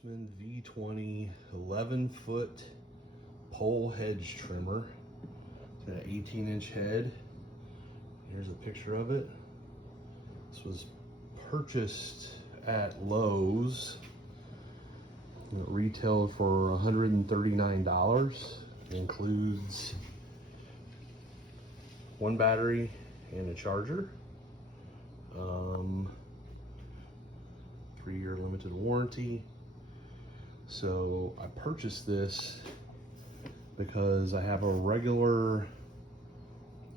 Craftsman V20 11-foot pole hedge trimmer. It's got an 18-inch head. Here's a picture of it. This was purchased at Lowe's. It retailed for $139. It includes one battery and a charger. 3-year limited warranty. So I purchased this because I have a regular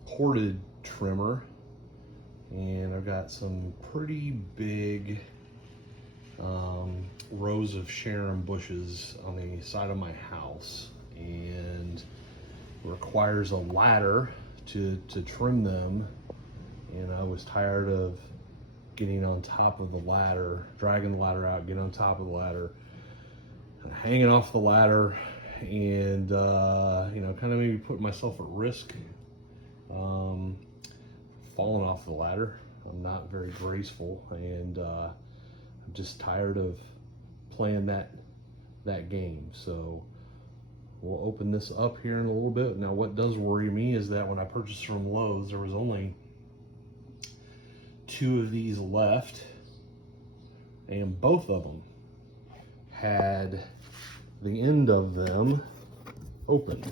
corded trimmer and I've got some pretty big rows of Sharon bushes on the side of my house, and it requires a ladder to trim them, and I was tired of getting on top of the ladder, dragging the ladder out, getting on top of the ladder, and hanging off the ladder, and you know, kind of maybe putting myself at risk, falling off the ladder. I'm not very graceful, and I'm just tired of playing that game. So we'll open this up here in a little bit. Now, what does worry me is that when I purchased from Lowe's, there was only 2 of these left, and both of them had the end of them open.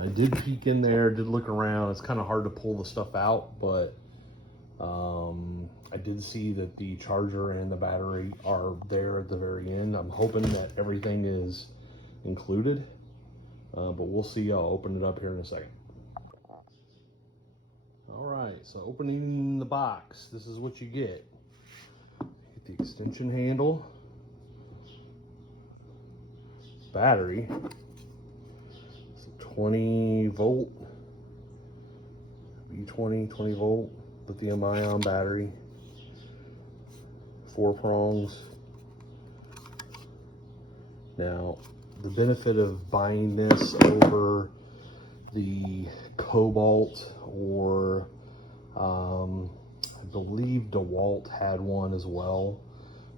I did peek in there, did look around. It's kind of hard to pull the stuff out, but I did see that the charger and the battery are there at the very end. I'm hoping that everything is included, but we'll see. I'll open it up here in a second. All right, so opening the box, this is what you get. Get the extension handle, battery, it's a 20 volt, V20 20 volt lithium ion battery, 4 prongs. Now, the benefit of buying this over the Cobalt, or I believe DeWalt had one as well.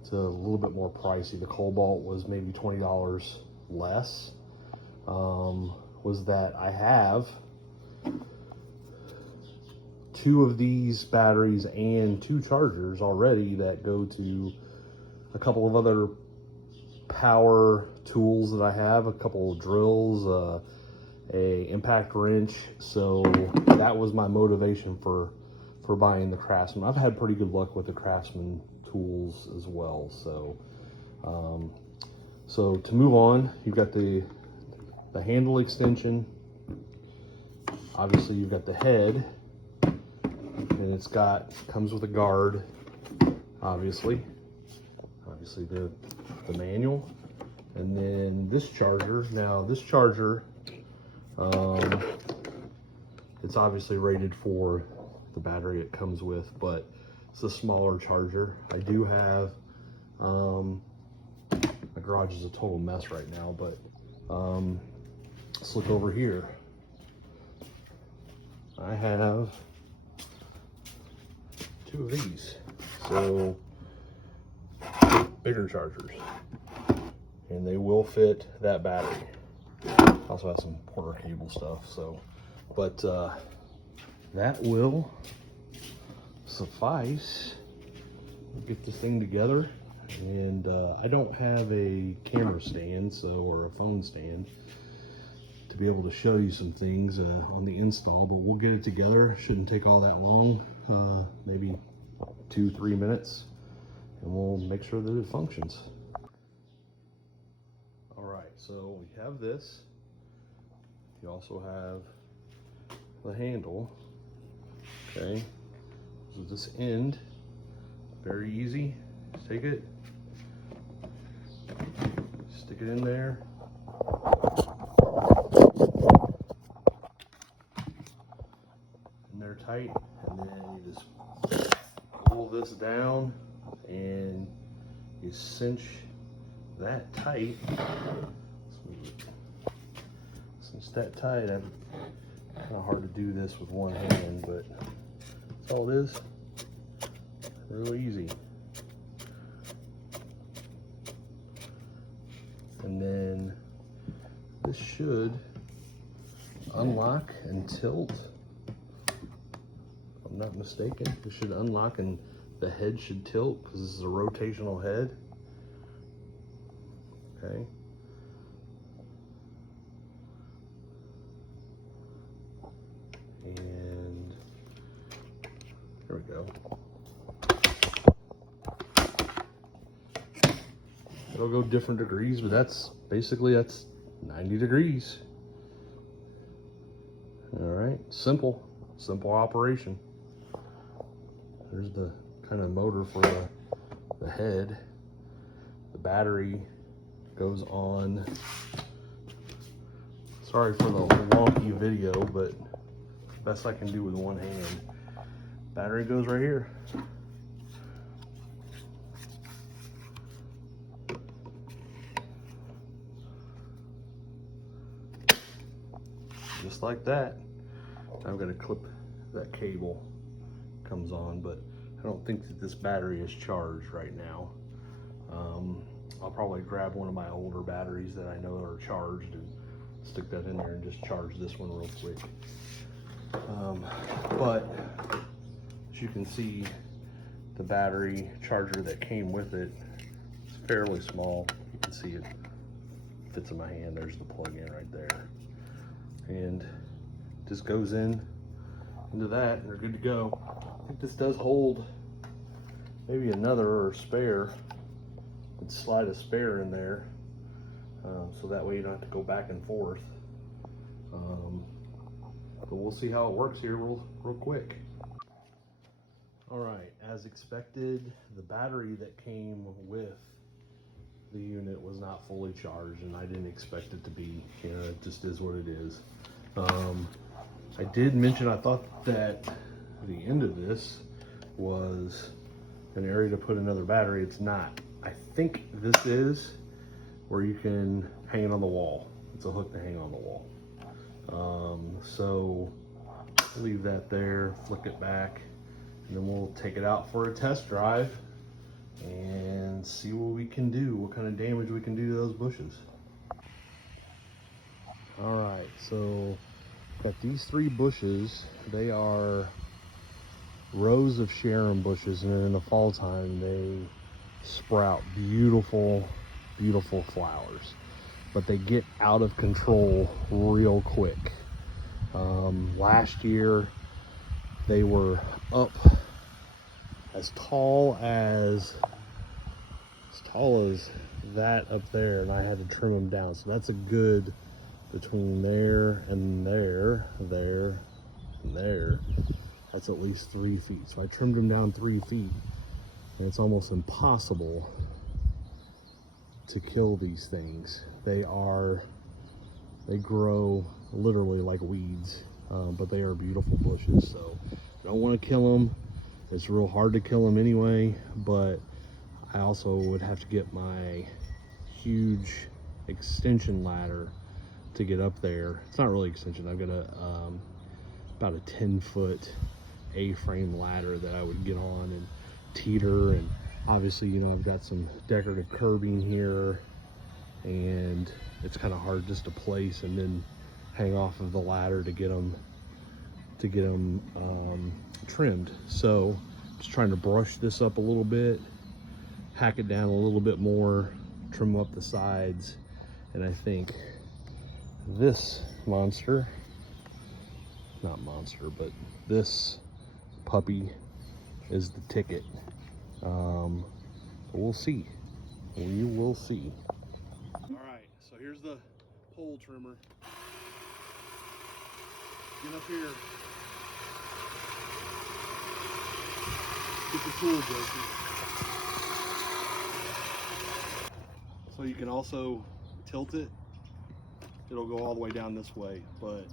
It's a little bit more pricey. The Cobalt was maybe $20 less. Was that I have 2 of these batteries and 2 chargers already that go to a couple of other power tools that I have, a couple of drills, a impact wrench. So that was my motivation for buying the Craftsman. I've had pretty good luck with the Craftsman tools as well. So so to move on, you've got the handle extension. Obviously you've got the head, and it's comes with a guard, obviously the manual, and then this charger. Now this charger, it's obviously rated for the battery it comes with, but it's a smaller charger. I do have, my garage is a total mess right now, but let's look over here. I have 2 of these, so bigger chargers, and they will fit that battery. Also have some Porter cable stuff, so, but that will suffice. We'll get this thing together, and I don't have a camera stand, or a phone stand, to be able to show you some things on the install, but we'll get it together. Shouldn't take all that long, maybe 2-3 minutes, and we'll make sure that it functions. All right, so we have this. You also have the handle. Okay, so this end, very easy. Just take it, stick it in there, and they're tight, and then you just pull this down and you cinch that tight. Cinch that tight. I'm kind of hard to do this with one hand, but that's all it is. Really easy. And then this should unlock and tilt. If I'm not mistaken, this should unlock and the head should tilt because this is a rotational head. Okay. And there we go. It'll go different degrees, but that's 90 degrees. All right, simple operation. There's the kind of motor for the head. The battery goes on. Sorry for the wonky video, but best I can do with one hand. Battery goes right here. Just like that. I'm gonna clip that cable, comes on, but I don't think that this battery is charged right now. I'll probably grab one of my older batteries that I know are charged and stick that in there and just charge this one real quick. But as you can see, the battery charger that came with it is fairly small. You can see it fits in my hand. There's the plug-in right there. And just goes into that and they're good to go. I think this does hold maybe another or spare. Let's slide a spare in there so that way you don't have to go back and forth. But we'll see how it works here real quick. All right, as expected, the battery that came with the unit was not fully charged, and I didn't expect it to be. You know, it just is what it is. I did mention I thought that the end of this was an area to put another battery. It's not. I think this is where you can hang it on the wall. It's a hook to hang on the wall. So leave that there, flick it back, and then we'll take it out for a test drive and see what we can do, what kind of damage we can do to those bushes. All right, so got these 3 bushes. They are rows of Sharon bushes, and in the fall time they sprout beautiful, beautiful flowers, but they get out of control real quick. Last year they were up as tall as that up there, and I had to trim them down. So that's a good, between there and there, there and there, that's at least 3 feet. So I trimmed them down 3 feet, and it's almost impossible to kill these things. They grow literally like weeds, but they are beautiful bushes. So I don't want to kill them. It's real hard to kill them anyway, but I also would have to get my huge extension ladder to get up there. It's not really extension. I've got about a 10-foot A-frame ladder that I would get on and teeter, and obviously, you know, I've got some decorative curbing here, and it's kind of hard just to place and then hang off of the ladder to get them trimmed. So just trying to brush this up a little bit, hack it down a little bit more, trim up the sides, and I think this monster, not monster, but this puppy is the ticket. We'll see. We will see. All right, so here's the pole trimmer. Get up here. Get the tool broken. So you can also tilt it. It'll go all the way down this way, but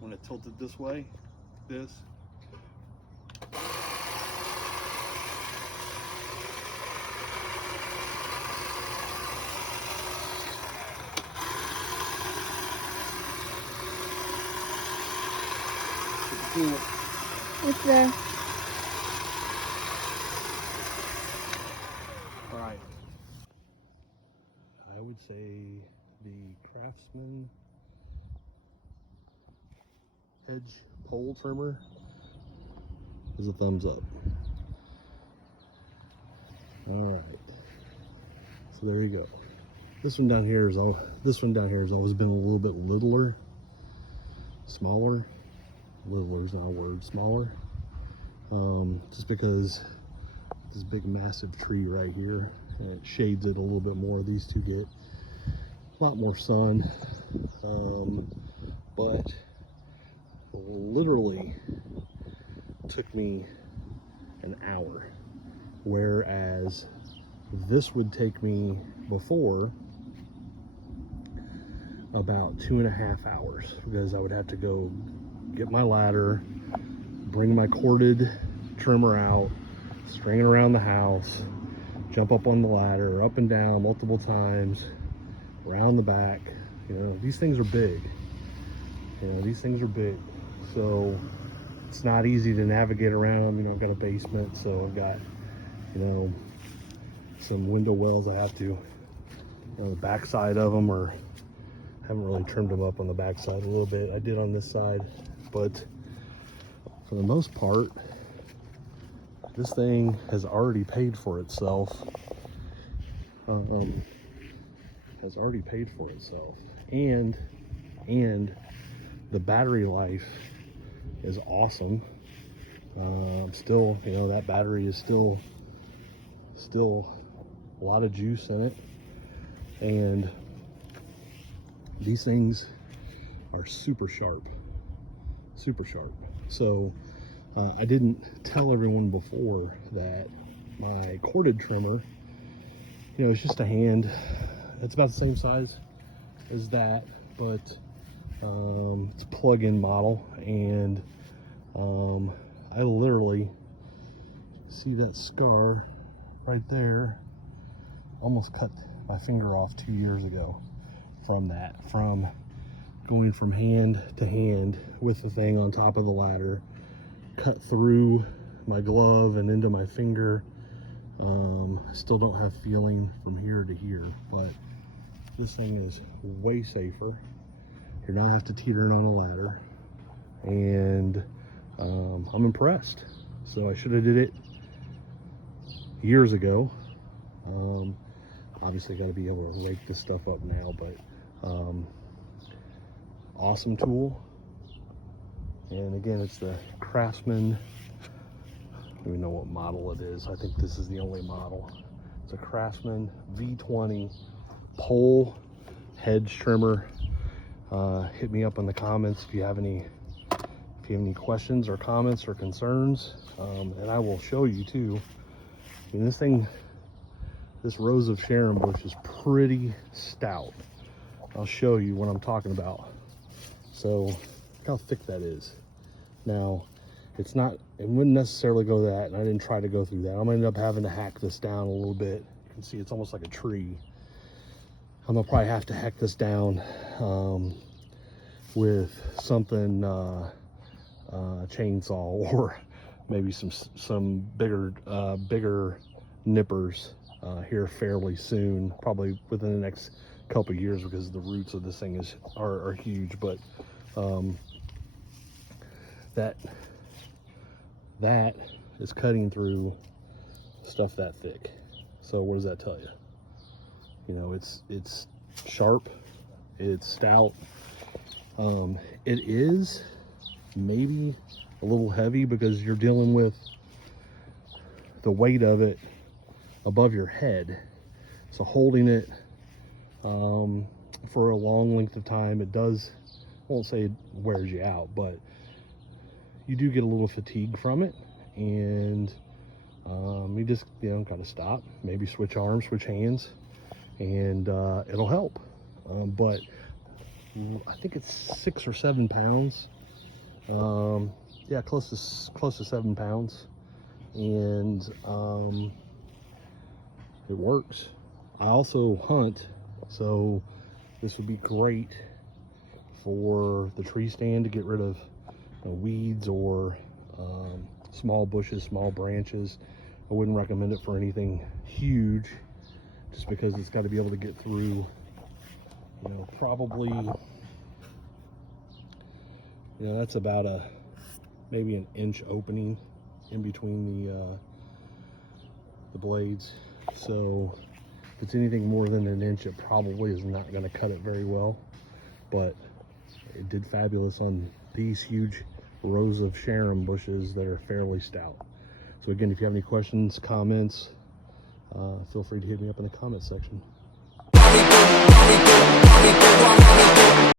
when it tilted this way, this, It's there. all right. I would say the Craftsman Hedge Trimmer is a thumbs up. All right, so there you go. This one down here has always been a little bit smaller. Littler is not a word, smaller. Just because this big massive tree right here, and it shades it a little bit more. These two get a lot more sun, but literally took me an hour, whereas this would take me before about 2.5 hours, because I would have to go get my ladder, bring my corded trimmer out, string it around the house, jump up on the ladder, up and down multiple times, around the back. You know, these things are big. So it's not easy to navigate around. You know, I've got a basement, so I've got, you know, some window wells I have to, you know, the back side of them, or haven't really trimmed them up on the back side a little bit. I did on this side, but for the most part, this thing has already paid for itself. And the battery life is awesome. Still, you know, that battery is still a lot of juice in it, and these things are super sharp. So I didn't tell everyone before that my corded trimmer, you know, it's just a hand. It's about the same size as that, but it's a plug-in model, and I literally see that scar right there. Almost cut my finger off 2 years ago from going from hand to hand with the thing on top of the ladder, cut through my glove and into my finger. Still don't have feeling from here to here, but this thing is way safer. You don't have to teeter it on a ladder, and I'm impressed. So I should have did it years ago. Obviously got to be able to rake this stuff up now, but awesome tool. And again, it's the Craftsman, I don't even know what model it is. I think this is the only model. It's a Craftsman V20 pole hedge trimmer. Hit me up in the comments if you have any questions or comments or concerns, and I will show you too. I mean, this Rose of Sharon bush is pretty stout. I'll show you what I'm talking about. So look how thick that is. Now, it wouldn't necessarily go that, and I didn't try to go through that. I'm gonna end up having to hack this down a little bit. You can see it's almost like a tree. I'm gonna probably have to hack this down with something, chainsaw, or maybe some bigger nippers here fairly soon, probably within the next couple of years, because the roots of this thing are huge. But that is cutting through stuff that thick. So what does that tell you? You know, it's sharp, it's stout. It is maybe a little heavy because you're dealing with the weight of it above your head. So holding it for a long length of time, it does, I won't say it wears you out, but you do get a little fatigue from it, and you just, you know, gotta stop, maybe switch arms, switch hands, and it'll help. But I think it's 6 or 7 pounds. Yeah, close to 7 pounds, and it works. I also hunt, so this would be great for the tree stand to get rid of weeds or small bushes, small branches. I wouldn't recommend it for anything huge, just because it's got to be able to get through You know, probably, that's about maybe an inch opening in between the blades. So if it's anything more than an inch, it probably is not going to cut it very well. But it did fabulous on these huge rows of Sharon bushes that are fairly stout. So again, if you have any questions, comments, feel free to hit me up in the comment section.